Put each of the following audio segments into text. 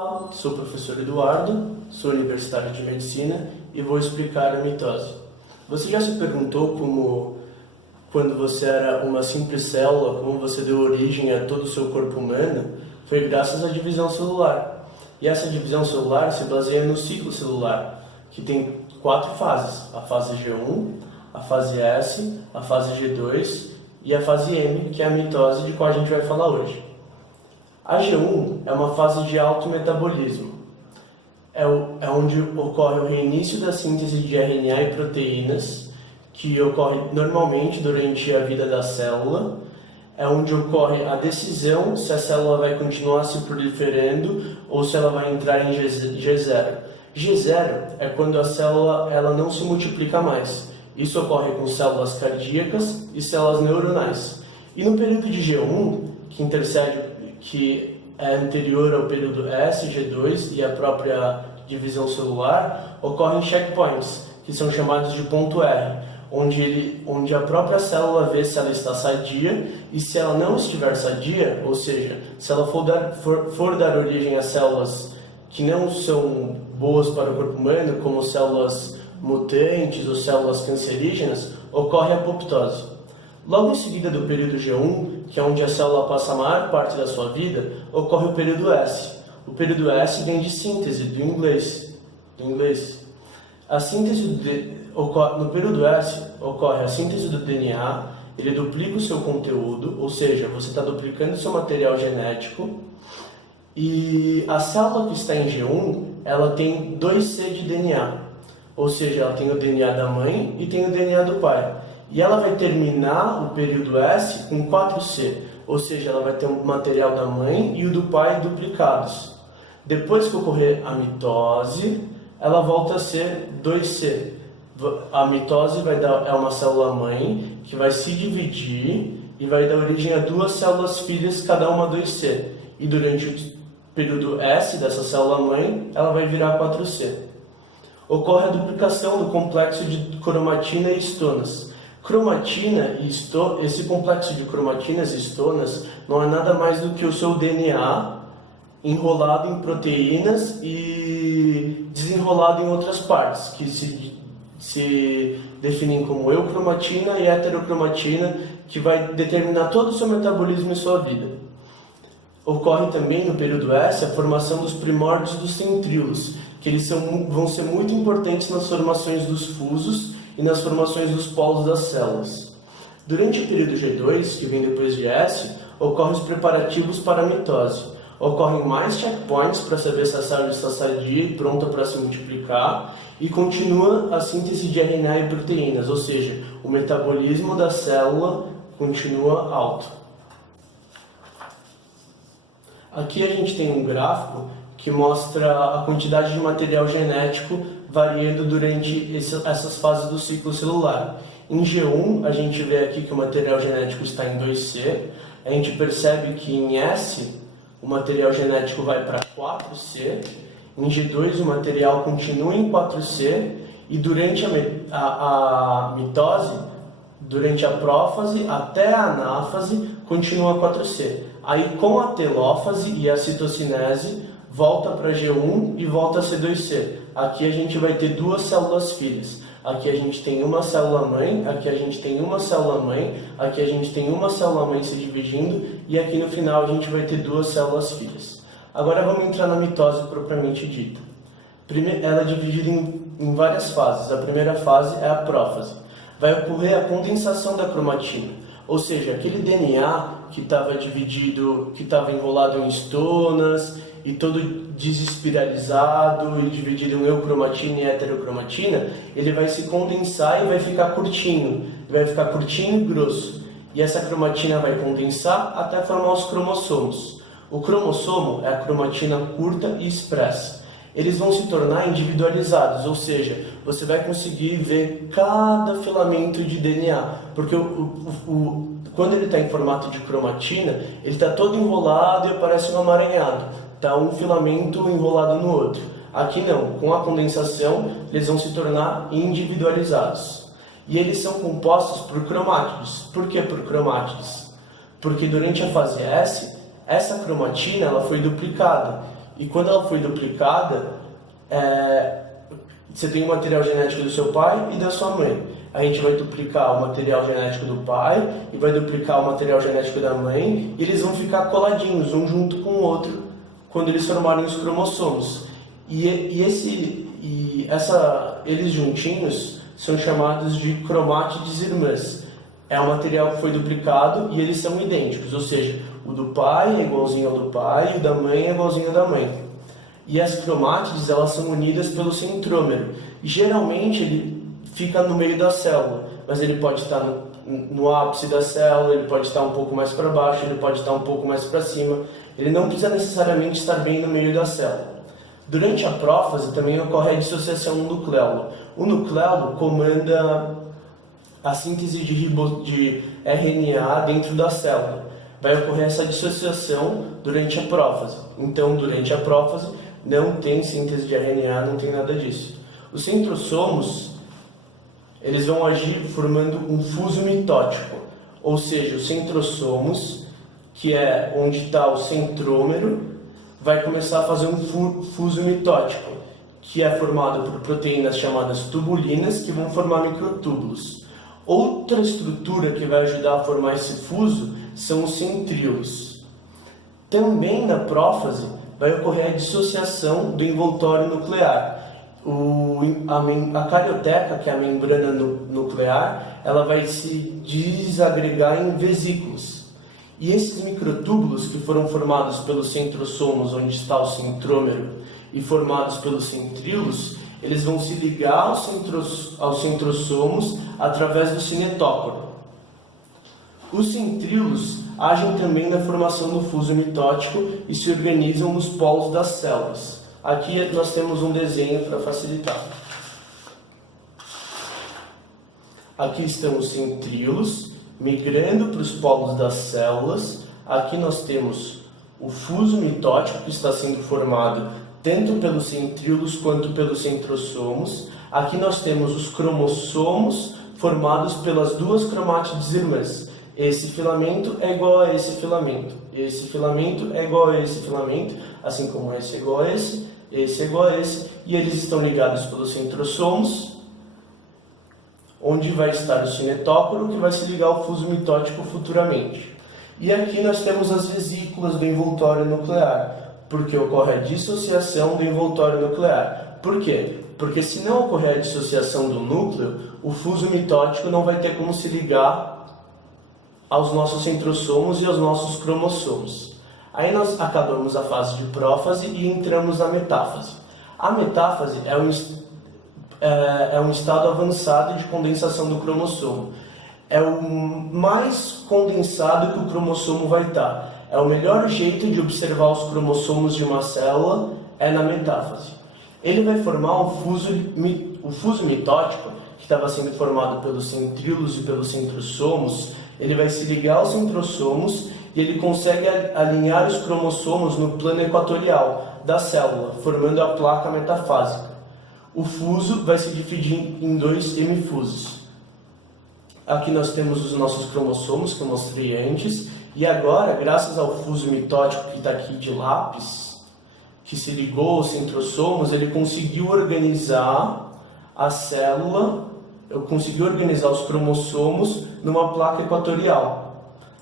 Olá, sou o professor Eduardo, sou universitário de medicina e vou explicar a mitose. Você já se perguntou como, quando você era uma simples célula, como você deu origem a todo o seu corpo humano? Foi graças à divisão celular. E essa divisão celular se baseia no ciclo celular, que tem 4 fases: a fase G1, a fase S, a fase G2 e a fase M, que é a mitose de qual a gente vai falar hoje. A G1 é uma fase de alto metabolismo. É onde ocorre o reinício da síntese de RNA e proteínas, que ocorre normalmente durante a vida da célula. É onde ocorre a decisão se a célula vai continuar se proliferando ou se ela vai entrar em G0. G0 é quando a célula não se multiplica mais. Isso ocorre com células cardíacas e células neuronais. E no período de G1, que é anterior ao período S, G2 e a própria divisão celular, ocorrem checkpoints, que são chamados de ponto R, onde a própria célula vê se ela está sadia, e se ela não estiver sadia, ou seja, se ela for dar origem a células que não são boas para o corpo humano, como células mutantes ou células cancerígenas, ocorre a apoptose. Logo em seguida do período G1, que é onde a célula passa a maior parte da sua vida, ocorre o período S. O período S vem de síntese, do inglês. A síntese no período S ocorre a síntese do DNA, ele duplica o seu conteúdo, ou seja, você está duplicando o seu material genético, e a célula que está em G1, ela tem 2C de DNA, ou seja, ela tem o DNA da mãe e tem o DNA do pai. E ela vai terminar o período S com 4C, ou seja, ela vai ter o material da mãe e o do pai duplicados. Depois que ocorrer a mitose, ela volta a ser 2C. A mitose é uma célula-mãe que vai se dividir e vai dar origem a 2 células-filhas, cada uma 2C. E durante o período S dessa célula-mãe, ela vai virar 4C. Ocorre a duplicação do complexo de cromatina e histonas. Esse complexo de cromatinas e histonas não é nada mais do que o seu DNA enrolado em proteínas e desenrolado em outras partes, que se definem como eucromatina e heterocromatina, que vai determinar todo o seu metabolismo e sua vida. Ocorre também no período S a formação dos primórdios dos centríolos, que eles vão ser muito importantes nas formações dos fusos e nas formações dos polos das células. Durante o período G2, que vem depois de S, ocorrem os preparativos para a mitose. Ocorrem mais checkpoints para saber se a célula está sadia e pronta para se multiplicar, e continua a síntese de RNA e proteínas, ou seja, o metabolismo da célula continua alto. Aqui a gente tem um gráfico que mostra a quantidade de material genético variando durante essas fases do ciclo celular. Em G1, a gente vê aqui que o material genético está em 2C, a gente percebe que em S o material genético vai para 4C, em G2 o material continua em 4C, e durante a mitose, durante a prófase até a anáfase, continua 4C. Aí com a telófase e a citocinese, volta para G1 e volta a ser 2C. Aqui a gente vai ter 2 células filhas. Aqui a gente tem uma célula mãe, aqui a gente tem uma célula mãe, aqui a gente tem uma célula mãe se dividindo, e aqui no final a gente vai ter 2 células filhas. Agora vamos entrar na mitose propriamente dita. Ela é dividida em várias fases. A primeira fase é a prófase. Vai ocorrer a condensação da cromatina, ou seja, aquele DNA que estava dividido, que estava enrolado em histonas e todo desespiralizado e dividido em eucromatina e heterocromatina, ele vai se condensar e vai ficar curtinho, e grosso. E essa cromatina vai condensar até formar os cromossomos. O cromossomo é a cromatina curta e expressa. Eles vão se tornar individualizados, ou seja, você vai conseguir ver cada filamento de DNA, porque quando ele está em formato de cromatina, ele está todo enrolado e parece um amaranhado, está um filamento enrolado no outro. Aqui não, com a condensação, eles vão se tornar individualizados. E eles são compostos por cromátidos. Por que por cromátidos? Porque durante a fase S, essa cromatina ela foi duplicada. E quando ela foi duplicada, você tem o material genético do seu pai e da sua mãe. A gente vai duplicar o material genético do pai e vai duplicar o material genético da mãe, e eles vão ficar coladinhos, um junto com o outro, quando eles formarem os cromossomos. Eles juntinhos são chamados de cromátides irmãs. É um material que foi duplicado e eles são idênticos, ou seja, o do pai é igualzinho ao do pai e o da mãe é igualzinho ao da mãe. E as cromátides, elas são unidas pelo centrômero. E geralmente ele fica no meio da célula, mas ele pode estar no ápice da célula, ele pode estar um pouco mais para baixo, ele pode estar um pouco mais para cima. Ele não precisa necessariamente estar bem no meio da célula. Durante a prófase também ocorre a dissociação do nucleolo. O nucleolo comanda a síntese de RNA dentro da célula. Vai ocorrer essa dissociação durante a prófase. Então, durante a prófase, não tem síntese de RNA, não tem nada disso. Os centrosomos, eles vão agir formando um fuso mitótico, ou seja, os centrosomos, que é onde está o centrômero, vai começar a fazer um fuso mitótico, que é formado por proteínas chamadas tubulinas, que vão formar microtúbulos. Outra estrutura que vai ajudar a formar esse fuso são os centríolos. Também na prófase vai ocorrer a dissociação do envoltório nuclear. A carioteca, que é a membrana nuclear, ela vai se desagregar em vesículos. E esses microtúbulos que foram formados pelos centrosomos, onde está o centrômero, e formados pelos centríolos, eles vão se ligar aos centrosomos através do cinetócoro. Os centríolos agem também na formação do fuso mitótico e se organizam nos polos das células. Aqui nós temos um desenho para facilitar. Aqui estão os centríolos migrando para os polos das células. Aqui nós temos o fuso mitótico que está sendo formado tanto pelos centríolos quanto pelos centrosomos. Aqui nós temos os cromossomos formados pelas duas cromátides irmãs. Esse filamento é igual a esse filamento. Esse filamento é igual a esse filamento, assim como esse é igual a esse é igual a esse, e eles estão ligados pelos centrosomos, onde vai estar o cinetócoro, que vai se ligar ao fuso mitótico futuramente. E aqui nós temos as vesículas do envoltório nuclear, porque ocorre a dissociação do envoltório nuclear. Por quê? Porque se não ocorrer a dissociação do núcleo, o fuso mitótico não vai ter como se ligar aos nossos centrosomos e aos nossos cromossomos. Aí nós acabamos a fase de prófase e entramos na metáfase. A metáfase é um estado avançado de condensação do cromossomo. É o mais condensado que o cromossomo vai estar. É o melhor jeito de observar os cromossomos de uma célula é na metáfase. Ele vai formar o fuso mitótico, que estava sendo formado pelos centríolos e pelos centrosomos. Ele vai se ligar aos centrosomos e ele consegue alinhar os cromossomos no plano equatorial da célula, formando a placa metafásica. O fuso vai se dividir em dois hemifusos. Aqui nós temos os nossos cromossomos, que eu mostrei antes, e agora, graças ao fuso mitótico que está aqui de lápis, que se ligou aos centrosomos, ele conseguiu organizar a célula, conseguiu organizar os cromossomos numa placa equatorial.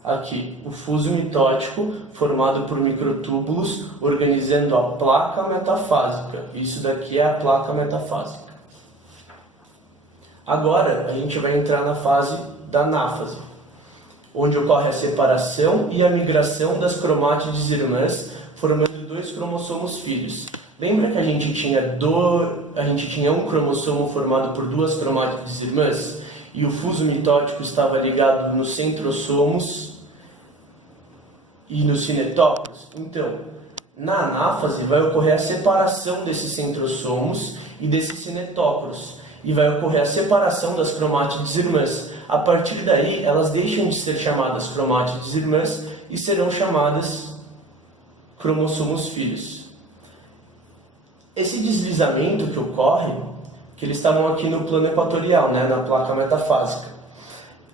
Aqui, o fuso mitótico, formado por microtúbulos, organizando a placa metafásica. Isso daqui é a placa metafásica. Agora, a gente vai entrar na fase da anáfase, onde ocorre a separação e a migração das cromátides irmãs, formando dois cromossomos filhos. Lembra que a gente tinha um cromossomo formado por duas cromátides irmãs? E o fuso mitótico estava ligado nos centrosomos e nos cinetócoros? Então, na anáfase vai ocorrer a separação desses centrosomos e desses cinetócoros, e vai ocorrer a separação das cromátides irmãs. A partir daí, elas deixam de ser chamadas cromátides irmãs e serão chamadas cromossomos filhos. Esse deslizamento que ocorre, que eles estavam aqui no plano equatorial, na placa metafásica,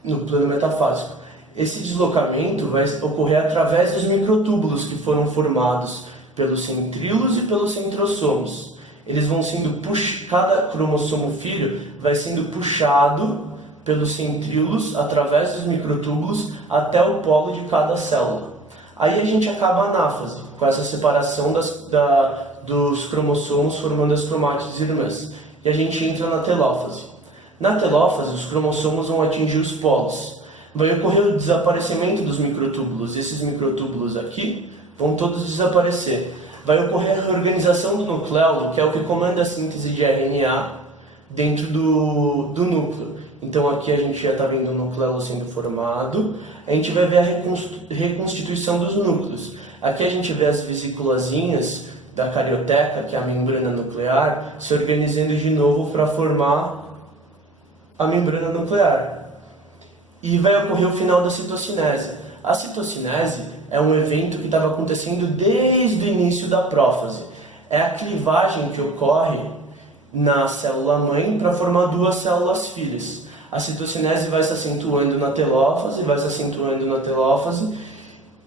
no plano metafásico. Esse deslocamento vai ocorrer através dos microtúbulos que foram formados pelos centríolos e pelos centrossomos. Eles vão sendo cada cromossomo filho vai sendo puxado pelos centríolos através dos microtúbulos até o polo de cada célula. Aí a gente acaba a anáfase, com essa separação dos cromossomos formando as cromátides irmãs. E a gente entra na telófase. Na telófase, os cromossomos vão atingir os polos. Vai ocorrer o desaparecimento dos microtúbulos. Esses microtúbulos aqui vão todos desaparecer. Vai ocorrer a reorganização do nucleolo, que é o que comanda a síntese de RNA dentro do núcleo. Então aqui a gente já está vendo o nucleolo sendo formado. A gente vai ver a reconstituição dos núcleos. Aqui a gente vê as vesículazinhas da carioteca, que é a membrana nuclear, se organizando de novo para formar a membrana nuclear. E vai ocorrer o final da citocinese. A citocinese é um evento que estava acontecendo desde o início da prófase. É a clivagem que ocorre na célula-mãe para formar duas células filhas. A citocinese vai se acentuando na telófase,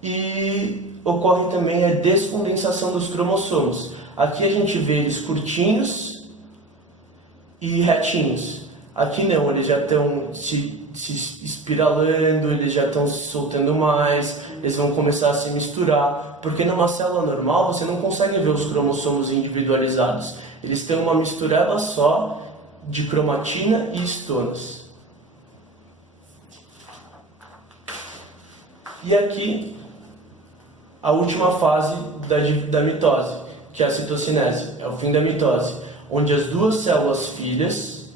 e ocorre também a descondensação dos cromossomos. Aqui a gente vê eles curtinhos e retinhos. Aqui não, eles já estão se espiralando, eles já estão se soltando mais, eles vão começar a se misturar, porque numa célula normal você não consegue ver os cromossomos individualizados. Eles têm uma mistureba só de cromatina e histonas. E aqui, a última fase da mitose, que é a citocinese, é o fim da mitose, onde as duas células filhas,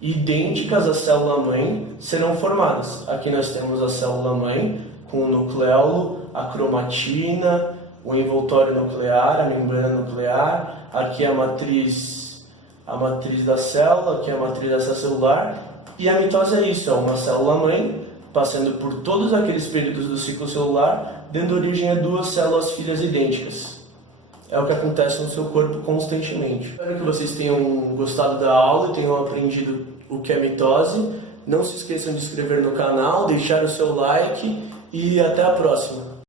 idênticas à célula-mãe, serão formadas. Aqui nós temos a célula-mãe, com o nucleolo, a cromatina, o envoltório nuclear, a membrana nuclear, aqui a matriz da célula, aqui a matriz dessa celular, e a mitose é isso, é uma célula-mãe, passando por todos aqueles períodos do ciclo celular, dando origem a duas células filhas idênticas. É o que acontece no seu corpo constantemente. Espero que vocês tenham gostado da aula e tenham aprendido o que é mitose. Não se esqueçam de se inscrever no canal, deixar o seu like e até a próxima.